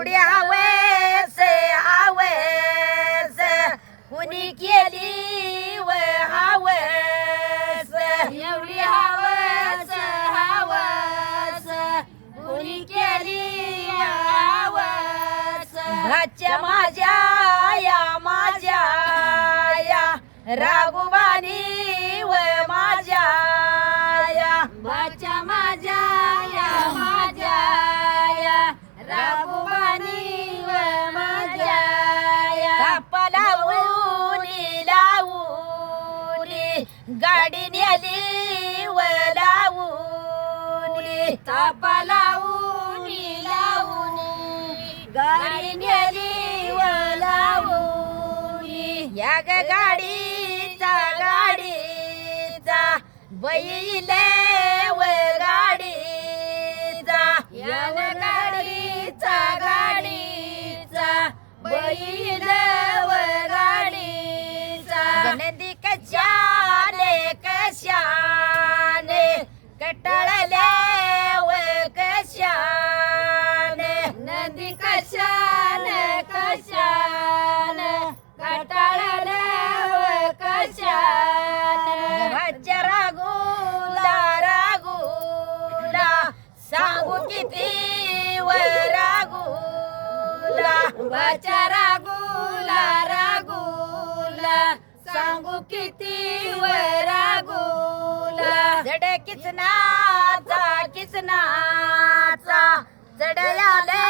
एवढी हवस हवस कुणी केली व हवस एवढी हवस हवस कुणी केली हवस भाच्या माझ्या या राघुबानी व माझ्या भाच्या माझ्या राघुबानी व माझ्या लावूनी गाडी नेली व लावूनी तापा लावूनी गाडी नेली व लावूनी या ग गाडीचा बैले व गाडीचा या गाडीचा बैल व गाडीचा नदी कशाने कटाळल्या व कशाने नदी कशाने कटाळल्या व कशाने भाच्या रागुला सांगू किती व रागुला भाच्या रागुला सांगू किती व रागुला जड किसनाचा चढयाले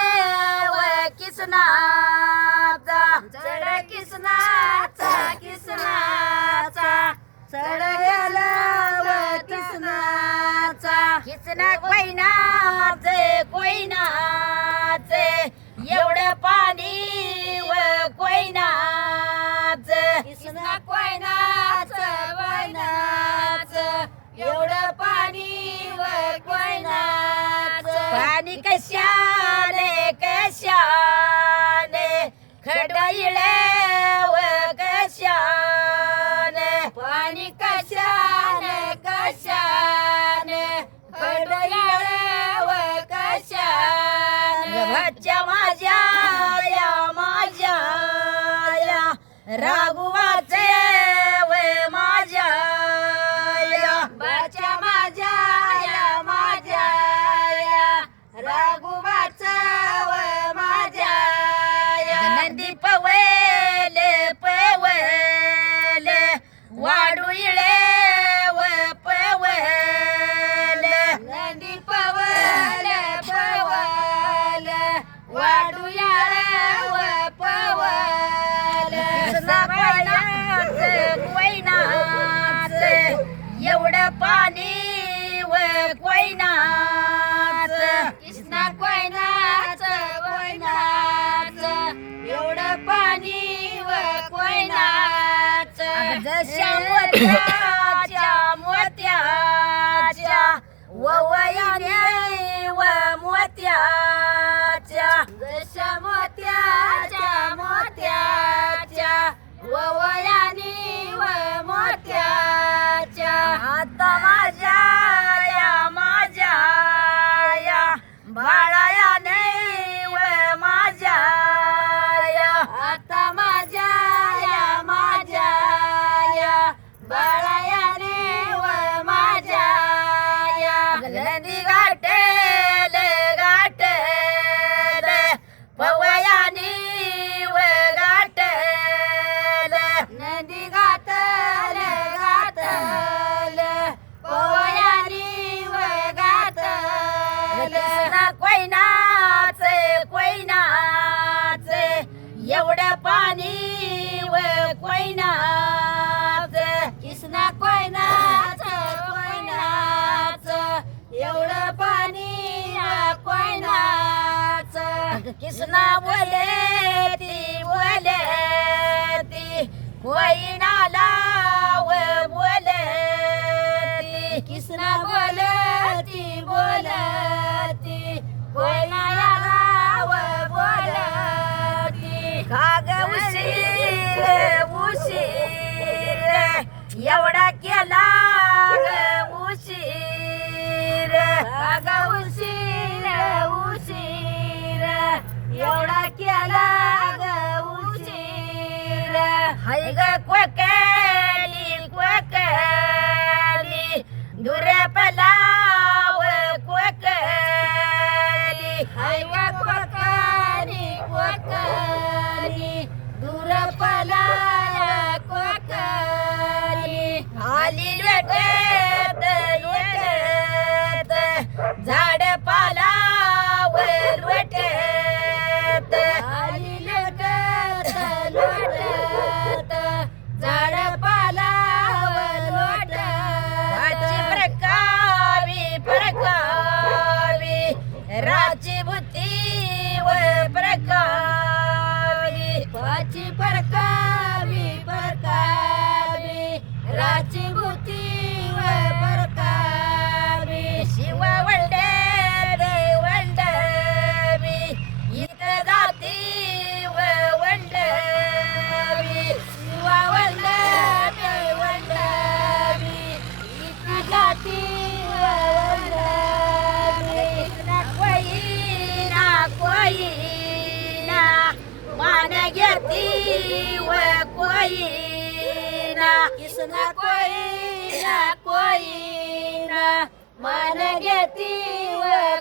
व किसनाचा चढ किसनाचा चढयाला व किसनाचा किसना कोयनाचे एवढं पाणी व कोयनाचं किसना कोयनाच एवढं पाणी व कोयनाच पाणी कशाने खडइले व कशाने पाणी कशाने खडयाळे व कशाने भाच्या माझ्या राघुवाचे व माझ्या भाच्या माझ्या राघुबाचा व माझ्या नंदी पवल वाडू इळे व पवल नदी पवल वाडूयाळ व पवल कोयनाच एवढं पाणी व कोयनाच कृष्णा कोयनाच एवढं पाणी व कोयनाच जशा मोत्याच्या वयाने व मोत्याच्या जशा मोत्याच्या वयाने व मोत्याच्या आता माझ्या बाळायाने व माझ्या आता माझ्या बाळायाने व माझ्या नदी गाठल पवयानी व गाठल नदी गातल पवयानी व गातल कोयनाचे एवढं पाणी व कोयनाच कृष्णा कोयनाच एवढं पाणी व कोयनाच किसना बोले ती कोयनाला व बोले कृष्णा बोलती कोयनाला व बोलती काग उशीर एवढा केला ग उशीर उशीर एवढा किसना कोईना मान घेती व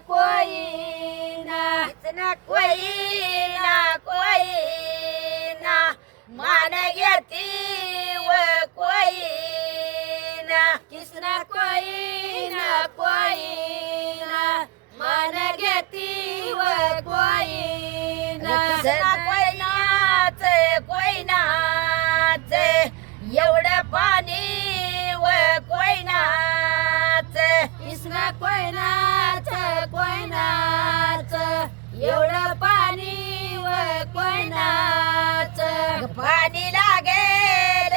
कोईना किसना कोईना मान घेती व कोईना किसना कोईना मान घेती व कोईना किसना कोयनाच एवढं पाणी व कोयनाच किसना कोयनाच एवढं पाणी व कोयनाच पाणी लागेल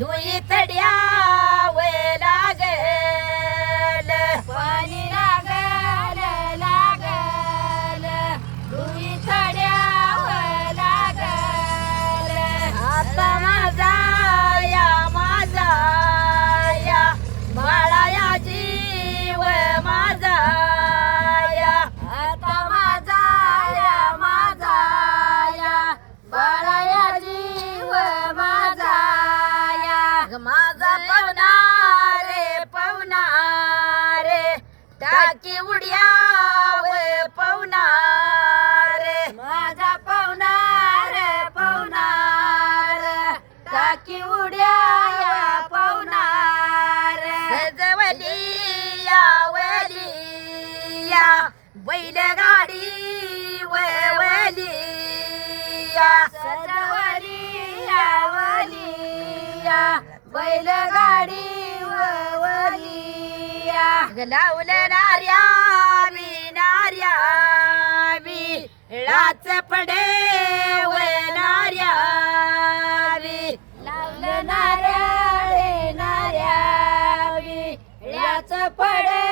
दुई तड्या व लागेल पाणी लागल दुई थड्यावर लागल आता माझा या बाळा या जीव माझा या आता माझा या बाळाया जीव माझा या माझा पवना रे टाकी उड्या व पवना रे माझा पवनार टाकी उड्या पवनार सजवली या बैलगाडी वली सजवलिया बैलगाडी वलिया लावलं नार्या लाच पडे व नार्या लावलं नाऱ्या याच पडे